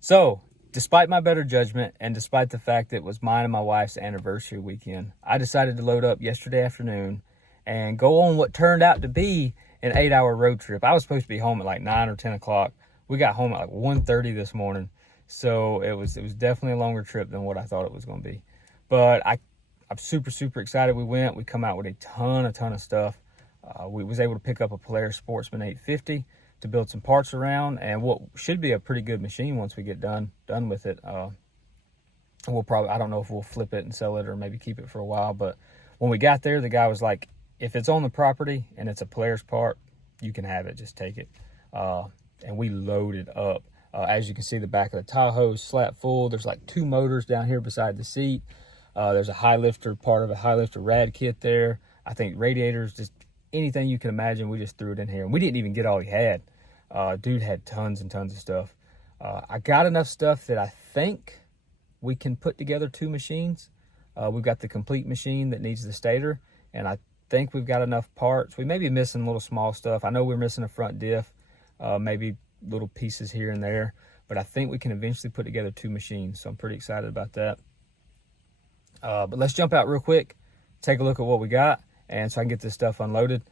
So, despite my better judgment and despite the fact that it was mine and my wife's anniversary weekend, I decided to load up yesterday afternoon and go on what turned out to be an 8-hour road trip. I was supposed to be home at like 9 or 10 o'clock. We got home at like 1:30 this morning. So it was definitely a longer trip than what I thought it was going to be. But I'm super excited we went. We come out with a ton of stuff. We was able to pick up a Polaris Sportsman 850 to build some parts around, and what should be a pretty good machine once we get done with it. We'll probably, I don't know if we'll flip it and sell it or maybe keep it for a while, but when we got there, the guy was like, if it's on the property and it's a Polaris part, you can have it, just take it. And we loaded up. As you can see, the back of the Tahoe is slap full. There's like 2 motors down here beside the seat. There's a high lifter, part of a high lifter rad kit there. I think radiators, just anything you can imagine, we just threw it in here. And we didn't even get all he had. Dude had tons and tons of stuff. I got enough stuff that I think we can put together 2 machines. We've got the complete machine that needs the stator, and I think we've got enough parts. We may be missing little small stuff. I know we're missing a front diff, maybe little pieces here and there, but I think we can eventually put together 2 machines, so I'm pretty excited about that. But let's jump out real quick, take a look at what we got, and so I can get this stuff unloaded.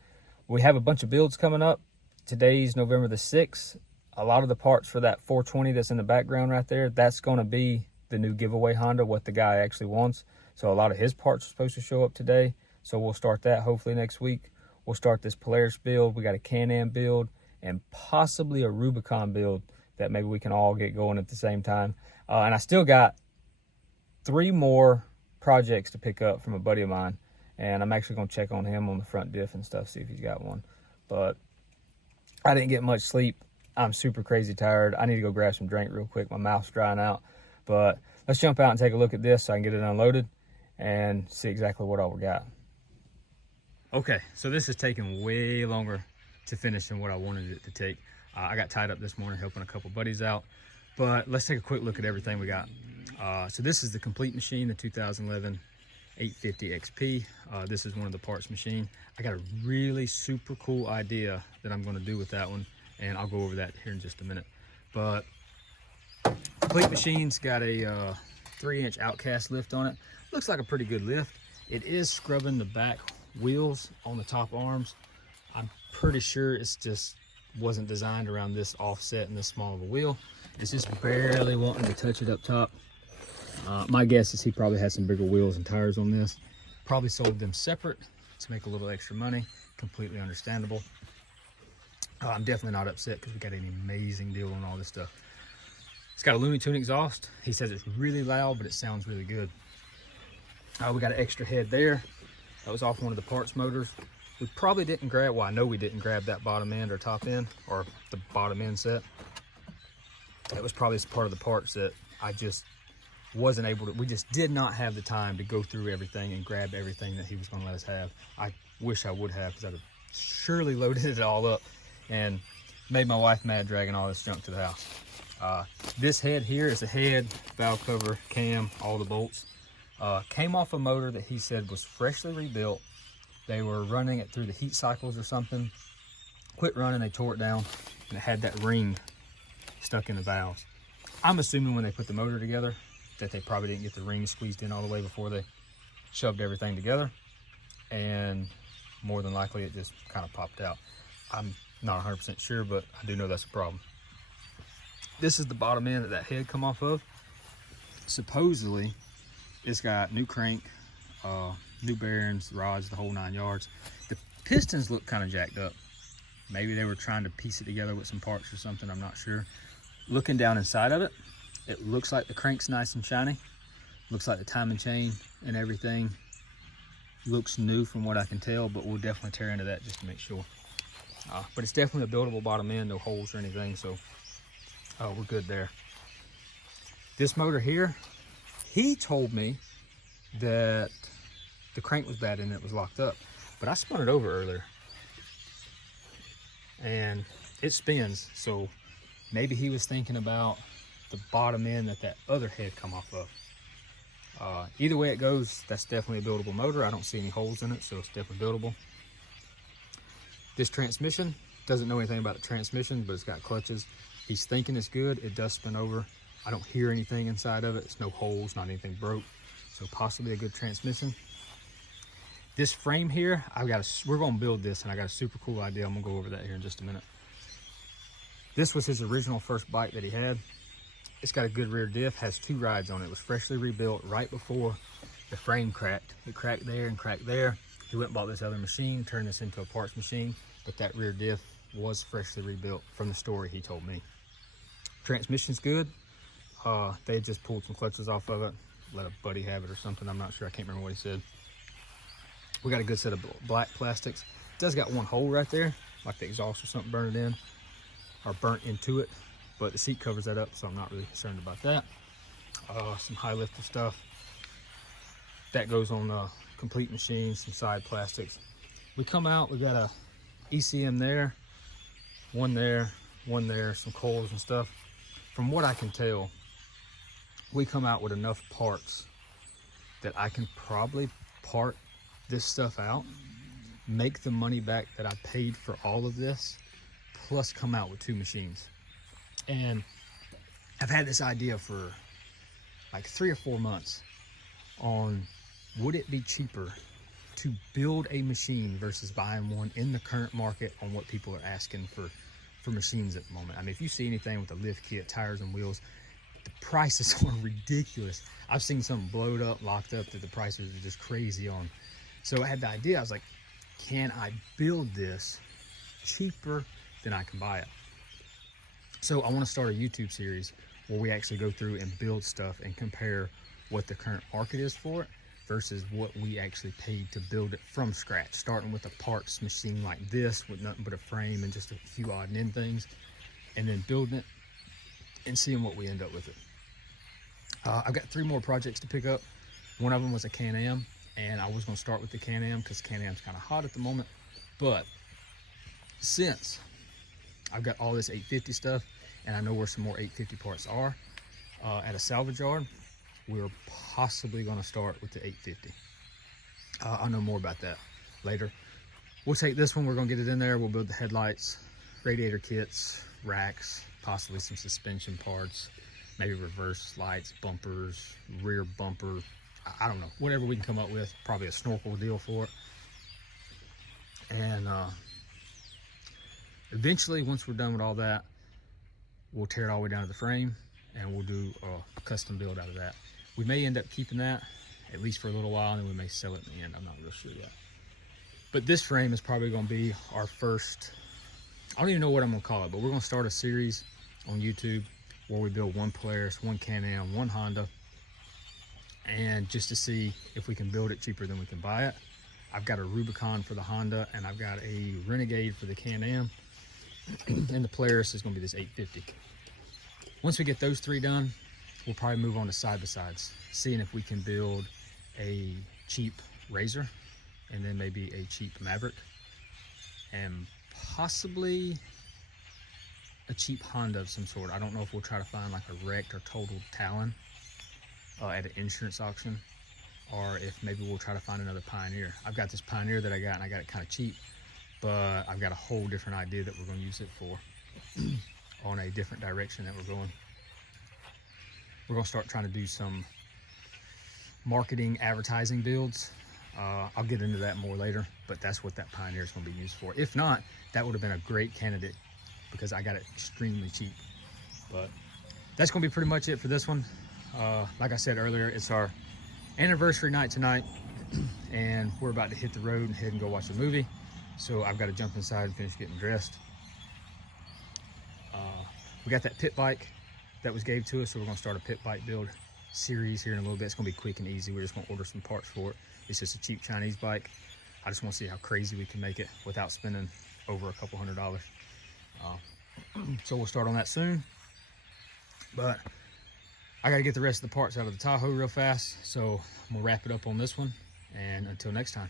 We have a bunch of builds coming up. Today's November the 6th. A lot of the parts for that 420 that's in the background right there, that's going to be the new giveaway Honda, what the guy actually wants. So a lot of his parts are supposed to show up today. So we'll start that hopefully next week. We'll start this Polaris build. We got a Can-Am build and possibly a Rubicon build that maybe we can all get going at the same time. And I still got 3 more projects to pick up from a buddy of mine. And I'm actually going to check on him on the front diff and stuff, see if he's got one. But I didn't get much sleep. I'm super crazy tired. I need to go grab some drink real quick. My mouth's drying out. But let's jump out and take a look at this so I can get it unloaded and see exactly what all we got. Okay, so this is taking way longer to finish than what I wanted it to take. I got tied up this morning helping a couple buddies out. But let's take a quick look at everything we got. So this is the complete machine, the 2011 850 XP. This is one of the parts machine. I got a really super cool idea that I'm going to do with that one, and I'll go over that here in just a minute. But complete machine's got a 3-inch outcast lift on it. Looks like a pretty good lift. It is scrubbing the back wheels on the top arms. I'm pretty sure it's just wasn't designed around this offset and this small of a wheel. It's just barely wanting to touch it up top. My guess is he probably has some bigger wheels and tires on this. Probably sold them separate to make a little extra money. Completely understandable. I'm definitely not upset because we got an amazing deal on all this stuff. It's got a Looney Tune exhaust. He says it's really loud, but it sounds really good. We got an extra head there. That was off one of the parts motors. We probably didn't grab, well, I know we didn't grab that bottom end or top end, or the bottom end set. That was probably part of the parts that I just wasn't able to, we just did not have the time to go through everything and grab everything that he was going to let us have. I wish I would have, because I'd have surely loaded it all up and made my wife mad dragging all this junk to the house. This head here is a head, valve cover, cam, all the bolts. Came off a motor that he said was freshly rebuilt. They were running it through the heat cycles or something. Quit running, they tore it down, and it had that ring stuck in the valves. I'm assuming when they put the motor together that they probably didn't get the ring squeezed in all the way before they shoved everything together, and more than likely it just kind of popped out. I'm not 100% sure, but I do know that's a problem. This is the bottom end that that head come off of. Supposedly it's got new crank, new bearings, rods, the whole 9 yards. The pistons look kind of jacked up. Maybe they were trying to piece it together with some parts or something, I'm not sure. Looking down inside of it, it looks like the crank's nice and shiny. Looks like the timing chain and everything looks new from what I can tell, but we'll definitely tear into that just to make sure. But it's definitely a buildable bottom end, no holes or anything, so we're good there. This motor here, he told me that the crank was bad and it was locked up, but I spun it over earlier and it spins, so maybe he was thinking about the bottom end that that other head come off of. Either way it goes, that's definitely a buildable motor. I don't see any holes in it, so it's definitely buildable. This transmission, doesn't know anything about the transmission, but it's got clutches. He's thinking it's good. It does spin over. I don't hear anything inside of it. It's no holes, not anything broke. So possibly a good transmission. This frame here, we're gonna build this, and I got a super cool idea. I'm gonna go over that here in just a minute. This was his original first bike that he had. It's got a good rear diff, has 2 rides on it. It was freshly rebuilt right before the frame cracked. It cracked there and cracked there. He went and bought this other machine, turned this into a parts machine, but that rear diff was freshly rebuilt from the story he told me. Transmission's good. They just pulled some clutches off of it, let a buddy have it or something. I'm not sure, I can't remember what he said. We got a good set of black plastics. It does got one hole right there, like the exhaust or something burnt in, or burnt into it, but the seat covers that up, so I'm not really concerned about that. Some high lifter stuff. That goes on the complete machine, some side plastics. We come out, we got a ECM there, one there, some coils and stuff. From what I can tell, we come out with enough parts that I can probably part this stuff out, make the money back that I paid for all of this, plus come out with 2 machines. And I've had this idea for like 3 or 4 months on, would it be cheaper to build a machine versus buying one in the current market on what people are asking for machines at the moment. I mean, if you see anything with a lift kit, tires and wheels, the prices are ridiculous. I've seen some blowed up, locked up, that the prices are just crazy on. So I had the idea, I was like, can I build this cheaper than I can buy it? So I want to start a YouTube series where we actually go through and build stuff and compare what the current market is for it versus what we actually paid to build it from scratch, starting with a parts machine like this with nothing but a frame and just a few odd and end things, and then building it and seeing what we end up with it. I've got 3 more projects to pick up. One of them was a Can-Am, and I was going to start with the Can-Am because Can-Am's kind of hot at the moment. But since I've got all this 850 stuff, and I know where some more 850 parts are at a salvage yard, we're possibly going to start with the 850. I'll know more about that later. We'll take this one, we're going to get it in there, we'll build the headlights, radiator kits, racks, possibly some suspension parts, maybe reverse lights, bumpers, rear bumper, I don't know, whatever we can come up with. Probably a snorkel deal for it. And eventually, once we're done with all that, we'll tear it all the way down to the frame and we'll do a custom build out of that. We may end up keeping that at least for a little while, and then we may sell it in the end. I'm not real sure yet. But this frame is probably going to be our first, I don't even know what I'm going to call it, but we're going to start a series on YouTube where we build one Polaris, one Can-Am, one Honda, and just to see if we can build it cheaper than we can buy it. I've got a Rubicon for the Honda, and I've got a Renegade for the Can-Am, and the Polaris is going to be this 850. Once we get those 3 done, we'll probably move on to side-by-sides, seeing if we can build a cheap Razor, and then maybe a cheap Maverick, and possibly a cheap Honda of some sort. I don't know if we'll try to find like a wrecked or totaled Talon at an insurance auction, or if maybe we'll try to find another Pioneer. I've got this Pioneer that I got, and I got it kind of cheap, but I've got a whole different idea that we're going to use it for on a different direction that we're going. We're going to start trying to do some marketing, advertising builds. I'll get into that more later, but that's what that Pioneer is going to be used for. If not, that would have been a great candidate because I got it extremely cheap. But that's going to be pretty much it for this one. Like I said earlier, it's our anniversary night tonight, and we're about to hit the road and head and go watch a movie. So I've got to jump inside and finish getting dressed. We got that pit bike that was gave to us, so we're going to start a pit bike build series here in a little bit. It's going to be quick and easy. We're just going to order some parts for it. It's just a cheap Chinese bike. I just want to see how crazy we can make it without spending over a couple $100. So we'll start on that soon. But I got to get the rest of the parts out of the Tahoe real fast, so I'm going to wrap it up on this one. And until next time.